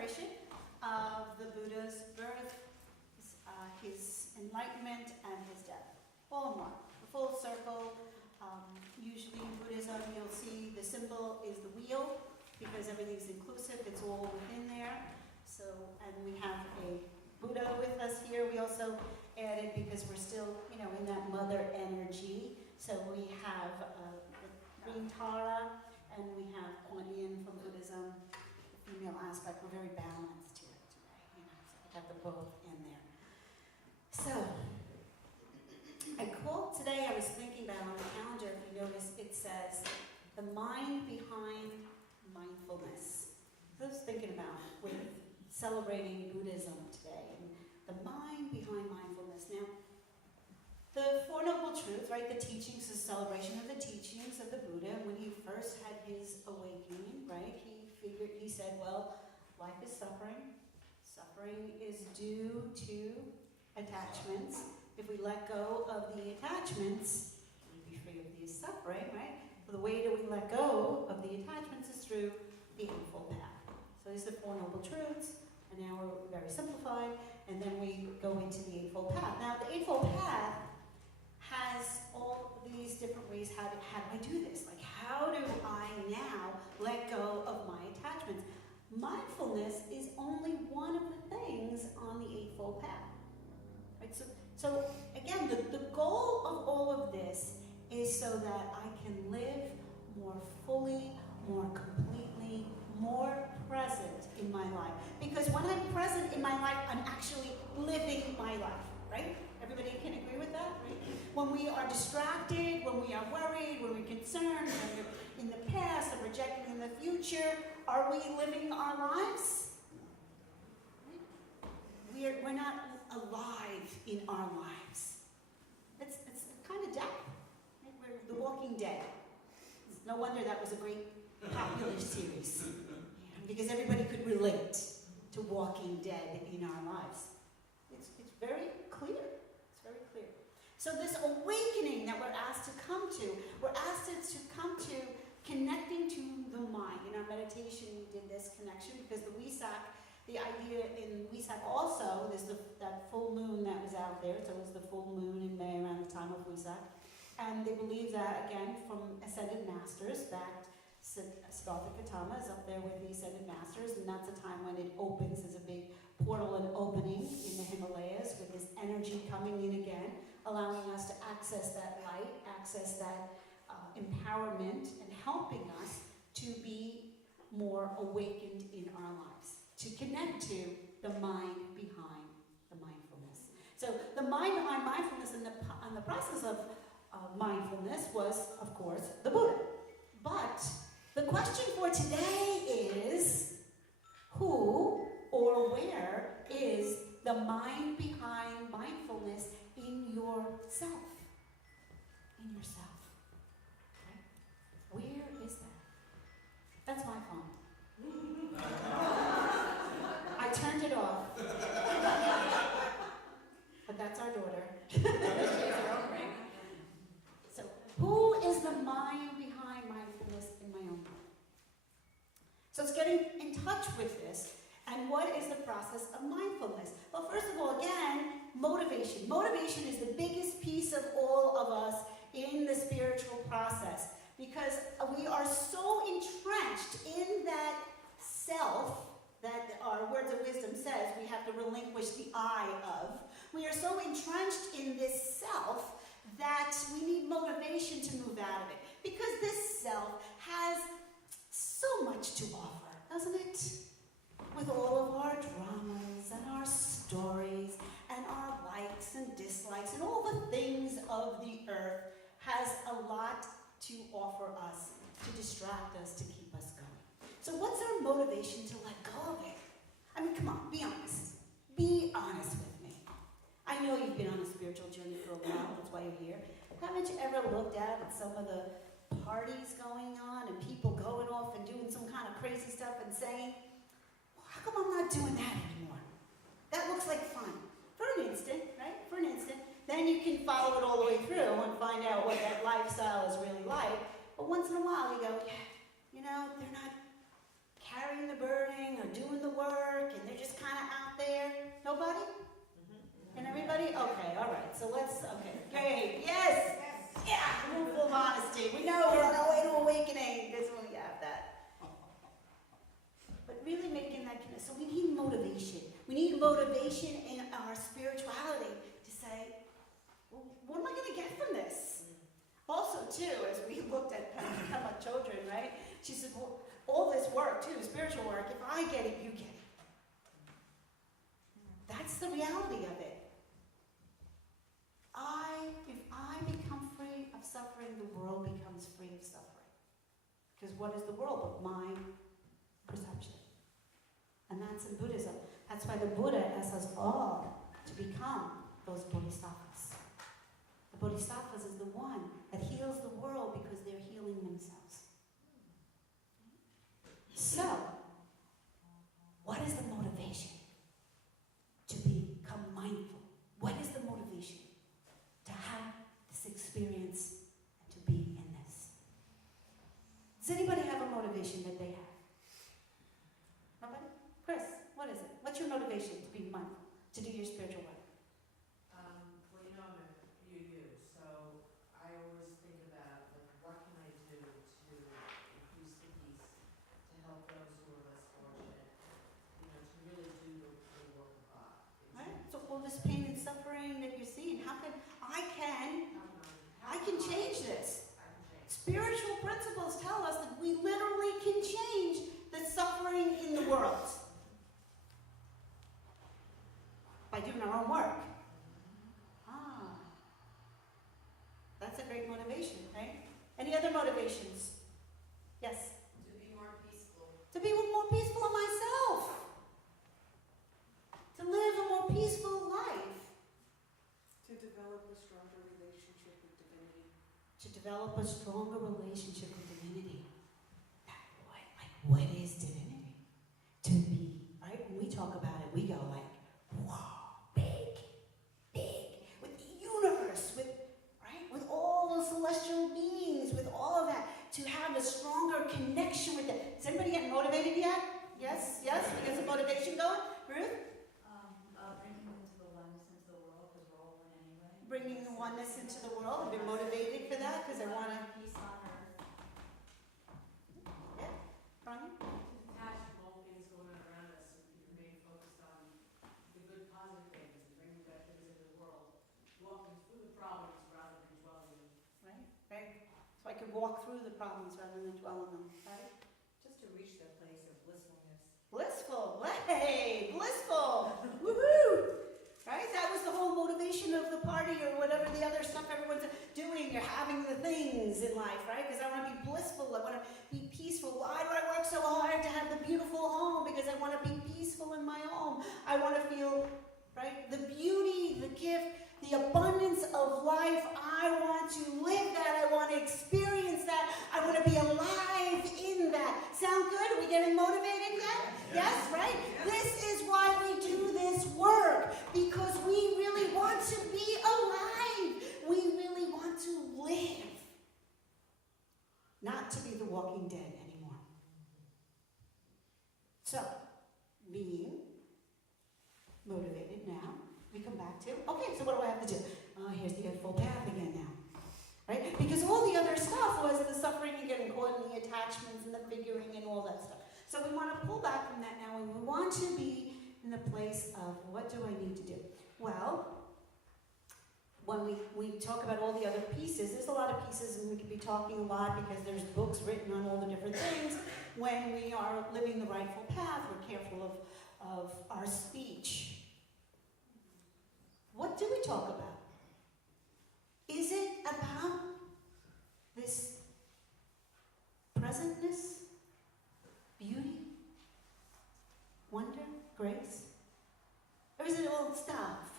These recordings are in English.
celebration of the Buddha's birth, his enlightenment, and his death. All in one, the full circle. Usually in Buddhism, you'll see the symbol is the wheel, because everything's inclusive, it's all within there. So, and we have a Buddha with us here. We also added, because we're still, in that mother energy. So we have the green Tara, and we have Kuan Yin from Buddhism, the female aspect. We're very balanced here today, so we have the both in there. So, today I was thinking about on the calendar, if you notice, it says, the mind behind mindfulness. So I was thinking about with celebrating Buddhism today, and the mind behind mindfulness. Now, the Four Noble Truths, right, the teachings, the celebration of the teachings of the Buddha, when he first had his awakening, right, he said, well, life is suffering. Suffering is due to attachments. If we let go of the attachments, we'll be free of the suffering, right? So the way that we let go of the attachments is through the Eightfold Path. So these are the Four Noble Truths, and now we're very simplified, and then we go into the Eightfold Path. Now, the Eightfold Path has all these different ways. How do I do this? Like, how do I now let go of my attachments? Mindfulness is only one of the things on the Eightfold Path. Right? So again, the goal of all of this is so that I can live more fully, more completely, more present in my life. Because when I'm present in my life, I'm actually living my life, right? Everybody can agree with that, right? When we are distracted, when we are worried, when we're concerned, when we're in the past and projecting in the future, are we living our lives? We're not alive in our lives. It's kind of death. Right? We're the Walking Dead. It's no wonder that was a great popular series. Because everybody could relate to Walking Dead in our lives. It's very clear. It's very clear. So this awakening that we're asked to come to, we're asked to come to connecting to the mind. In our meditation, we did this connection because the idea in Wesak also, there's that full moon that was out there. So it was the full moon in May around the time of Wesak. And they believe that, again, from Ascended Masters, that Siddhartha Gautama is up there with the Ascended Masters, and that's a time when it opens. There's a big portal and opening in the Himalayas with this energy coming in again, allowing us to access that light, access that empowerment, and helping us to be more awakened in our lives, to connect to the mind behind the mindfulness. So the mind behind mindfulness and the process of mindfulness was, of course, the Buddha. But the question for today is, who or where is the mind behind mindfulness in yourself? In yourself. Right? Where is that? That's my phone. I turned it off. But that's our daughter. She has her own ring. So, who is the mind behind mindfulness in my own life? So it's getting in touch with this. And what is the process of mindfulness? Well, first of all, again, motivation. Motivation is the biggest piece of all of us in the spiritual process, because we are so entrenched in that self that our Words of Wisdom says we have to relinquish the I of. We are so entrenched in this self that we need motivation to move out of it, because this self has so much to offer, doesn't it? With all of our dramas and our stories and our likes and dislikes and all the things of the earth, has a lot to offer us, to distract us, to keep us going. So what's our motivation to let go of it? I mean, come on, be honest. Be honest with me. I know you've been on a spiritual journey for a while, that's why you're here. Haven't you ever looked at some of the parties going on and people going off and doing some kind of crazy stuff and saying, well, how come I'm not doing that anymore? That looks like fun. For an instant, right? For an instant. Then you can follow it all the way through and find out what that lifestyle is really like. But once in a while you go, yeah, they're not carrying the burden or doing the work, and they're just kind of out there. Nobody? And everybody? Okay, all right. So let's, okay. Great. Yes. Yeah. Room full of honesty. We know we're on our way to awakening. That's when we have that. But really making that connection. So we need motivation. We need motivation in our spirituality to say, well, what am I going to get from this? Also, too, as we looked at my children, right? She said, well, all this work, too, spiritual work, if I get it, you get it. That's the reality of it. If I become free of suffering, the world becomes free of suffering. Because what is the world but my perception? And that's in Buddhism. That's why the Buddha asks us all to become those bodhisattvas. The bodhisattvas is the one that heals the world because they're healing themselves. So, what is the motivation to become mindful? What is the motivation to have this experience and to be in this? Does anybody have a motivation that they have? Nobody? Chris, what is it? What's your motivation to be mindful, to do your spiritual work? Well, you know, I'm a UU, so I always think about, like, what can I do to increase the peace, to help those who are less fortunate, you know, to really do the work of God. Right? So all this pain and suffering that you're seeing, how can I can change this? I can change. Spiritual principles tell us that we literally can change the suffering in the world by doing our own work. That's a great motivation, right? Any other motivations? Yes? To be more peaceful. To be more peaceful in myself. To live a more peaceful life. To develop a stronger relationship with divinity. To develop a stronger relationship with divinity. What is divinity? To be, right? When we talk about it, we go like, wow, big, with the universe, with all those celestial beings, with all of that, to have a stronger connection with it. Is anybody getting motivated yet? Yes? We get some motivation going? Ruth? Bringing into the oneness into the world, because we're all one anyway. Bringing the oneness into the world. I've been motivated for that because I want to. Peace on earth. Yeah, Ronnie? Detach from all things going on around us and remain focused on the good, positive things and bringing better things into the world. Walking through the problems rather than dwelling in them. Right. So I can walk through the problems rather than dwell on them. Right? Just to reach that place of blissfulness. Blissful. Hey, blissful. Woohoo! Right? That was the whole motivation of the party or whatever the other stuff everyone's doing. You're having the things in life, right? Because I want to be blissful. I want to be peaceful. Why do I work so hard to have the beautiful home? Because I want to be peaceful in my home. I want to feel, right, the beauty, the gift, the abundance of life. I want to live that. I want to experience that. I want to be alive in that. Sound good? Are we getting motivated yet? Yes, right? This is why we do this work. Because we really want to be alive. We really want to live. Not to be the walking dead anymore. So, being motivated now. We come back to, okay, so what do I have to do? Oh, here's the full path again now. Right? Because all the other stuff was the suffering and getting caught in the attachments and the figuring and all that stuff. So we want to pull back from that now and we want to be in the place of what do I need to do? Well, when we talk about all the other pieces, there's a lot of pieces and we could be talking a lot because there's books written on all the different things. When we are living the rightful path, we're careful of our speech. What do we talk about? Is it about this presentness, beauty, wonder, grace? Or is it all stuff?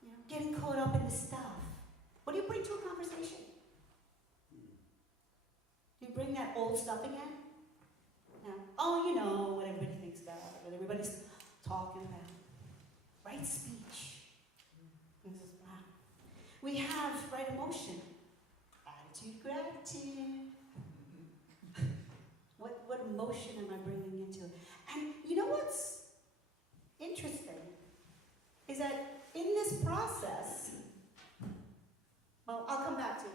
You know, getting caught up in the stuff. What do you bring to a conversation? Do you bring that old stuff again? No. Oh, you know what everybody thinks about, what everybody's talking about. Right speech. We have right emotion. Attitude, gratitude. What emotion am I bringing into it? And you know what's interesting is that in this process, well, I'll come back to that.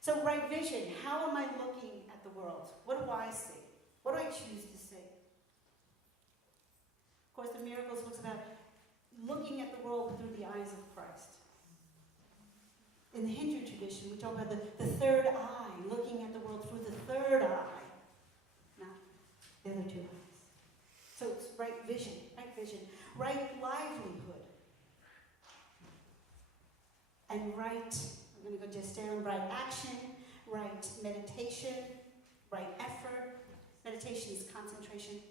So right vision, how am I looking at the world? What do I see? What do I choose to see? Of course, the Miracles looks about looking at the world through the eyes of Christ. In the Hindu tradition, we talk about the third eye, looking at the world through the third eye, not the other two eyes. So it's right vision, right livelihood, and right, I'm going to go just down, right action, right meditation, right effort. Meditation is concentration.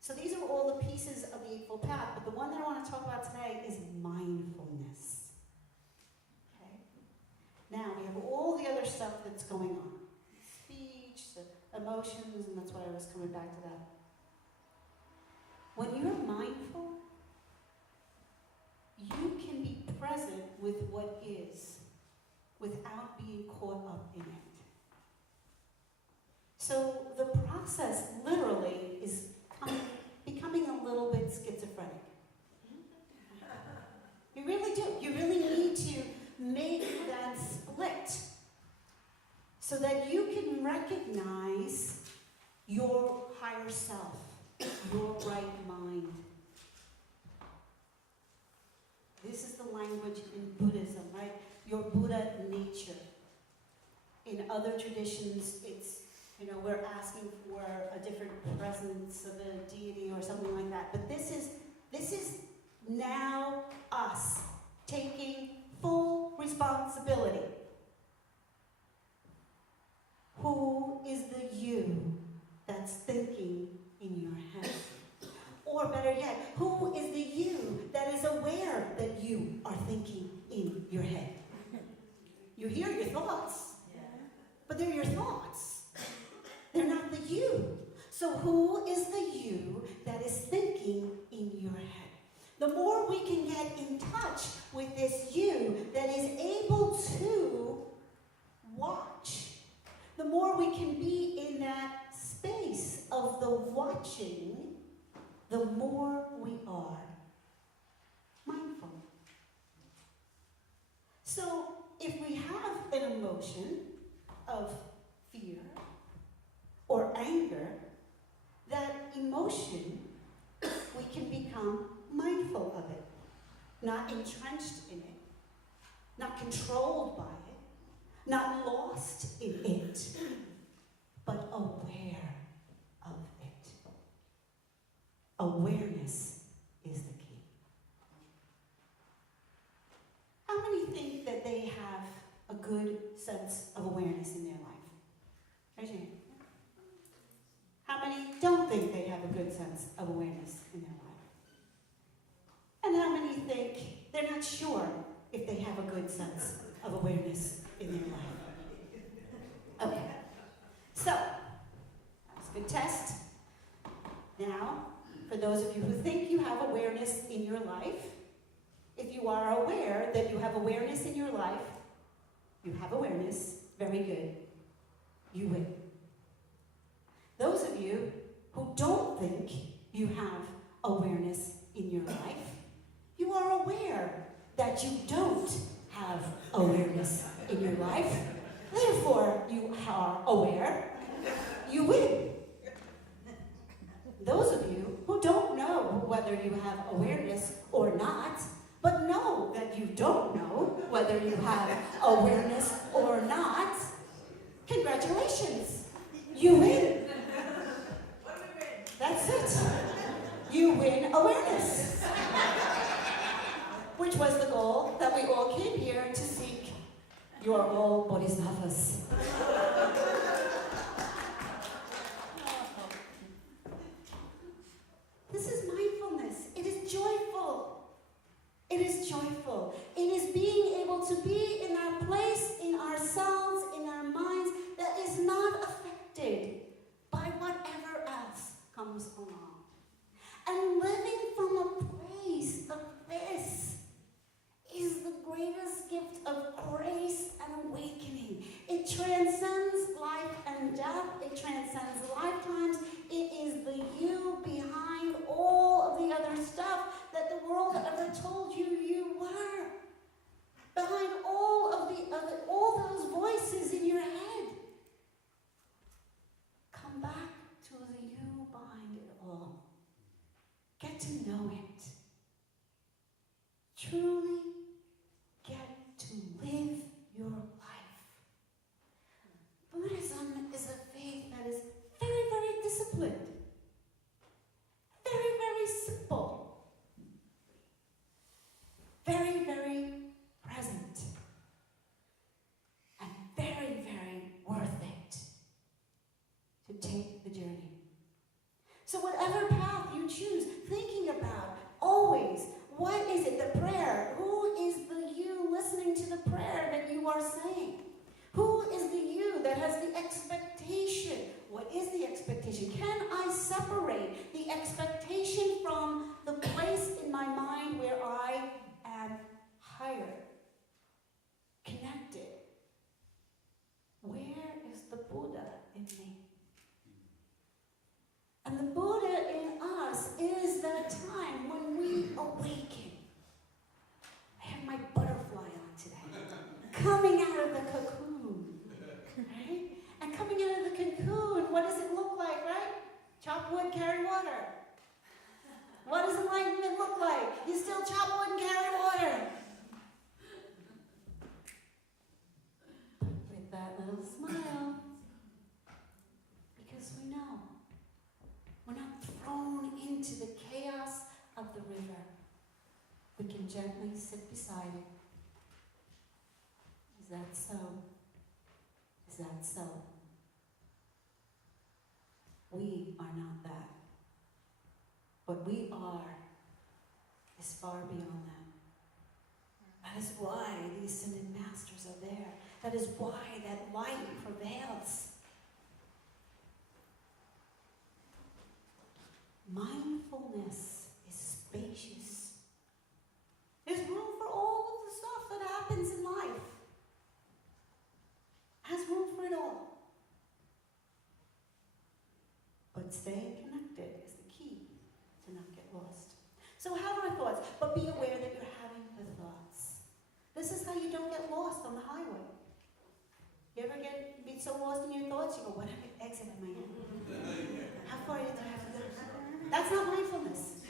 So these are all the pieces of the Eightfold Path, but the one that I want to talk about today is mindfulness. Okay? Now, we have all the other stuff that's going on. Speech, the emotions, and that's why I was coming back to that. When you're mindful, you can be present with what is without being caught up in it. So the process literally is becoming a little bit schizophrenic. You really do. You really need to make that split so that you can recognize your higher self, your right mind. This is the language in Buddhism, right? Your Buddha nature. In other traditions, it's, we're asking for a different presence of a deity or something like that. But this is now us taking full responsibility. Who is the you that's thinking in your head? Or better yet, who is the you that is aware that you are thinking in your head? You hear your thoughts, but they're your thoughts. They're not the you. So who is the you that is thinking in your head? The more we can get in touch with this you that is able to watch, the more we can be in that space of the watching, the more we are mindful. So if we have an emotion of fear or anger, that emotion, we can become mindful of it, not entrenched in it, not controlled by it, not lost in it, but aware of it. Awareness is the key. How many think that they have a good sense of awareness in their life? Raise your hand. How many don't think they have a good sense of awareness in their life? And how many think they're not sure if they have a good sense of awareness in their life? Okay. So, that's a good test. Now, for those of you who think you have awareness in your life, if you are aware that you have awareness in your life, you have awareness, very good, you win. Those of you who don't think you have awareness in your life, you are aware that you don't have awareness in your life. Therefore, you are aware, you win. Those of you who don't know whether you have awareness or not, but know that you don't know whether you have awareness or not, congratulations, you win. That's it. You win awareness. Which was the goal that we all came here to seek. You are all bodhisattvas. This is mindfulness. It is joyful. It is joyful. It is being able to be in our place, in ourselves, in our minds, that is not affected by whatever else comes along. And living from a place of this is the greatest gift of grace and awakening. It transcends life and death. It transcends lifetime expectation from the place in my mind where I am higher, connected. Where is the Buddha in me? And the Buddha in us is that time when we awaken. I have my butterfly on today. Coming out of the cocoon. Right? And coming out of the cocoon, what does it look like, right? Chop wood, carry water. What does enlightenment look like? You still chop wood and carry water. With that little smile. Because we know we're not thrown into the chaos of the river. We can gently sit beside it. Is that so? Is that so? We are not that. What we are is far beyond that. That is why the ascended masters are there. That is why that light prevails. Mindfulness is spacious. There's room for all of the stuff that happens in life. Has room for it all. But staying connected is the key to not get lost. So have our thoughts, but be aware that you're having the thoughts. This is how you don't get lost on the highway. You ever be so lost in your thoughts, you go, what exit am I in? How far do I have to go? That's not mindfulness.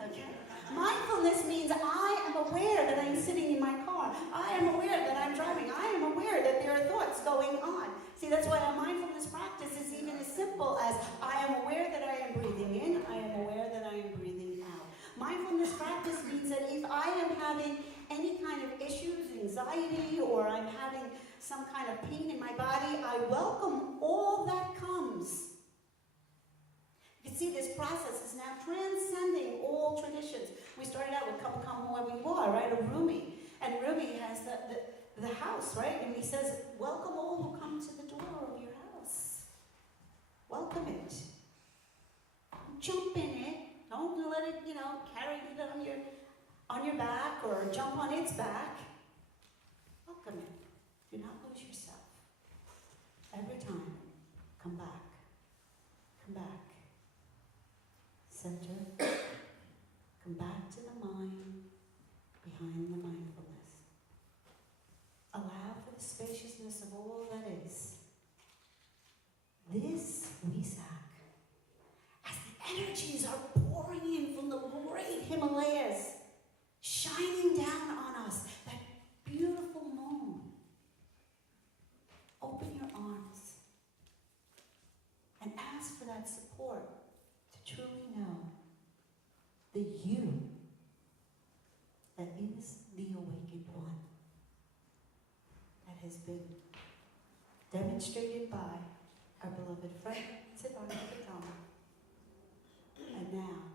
Okay? Mindfulness means I am aware that I'm sitting in my car. I am aware that I'm driving. I am aware that there are thoughts going on. See, that's why our mindfulness practice is even as simple as I am aware that I am breathing in. I am aware that I am breathing out. Mindfulness practice means that if I am having any kind of issues, anxiety, or I'm having some kind of pain in my body, I welcome all that comes. You can see this process is now transcending all traditions. We started out with come whoever you are, right? Or Rumi. And Rumi has the house, right? And he says, welcome all who come to the door of your house. Welcome it. Jump in it. Don't let it, carry it on your back or jump on its back. Welcome it. Do not lose yourself. Every time, come back. Come back. Center. Come back to the mind behind the mindfulness. Allow for the spaciousness of all that is. This Wesak, as the energies are pouring in from the great Himalayas, shining down on us, that beautiful moon. Open your arms and ask for that support to truly know the you that is the awakened one, that has been demonstrated by our beloved friend Siddhartha Gautama, and now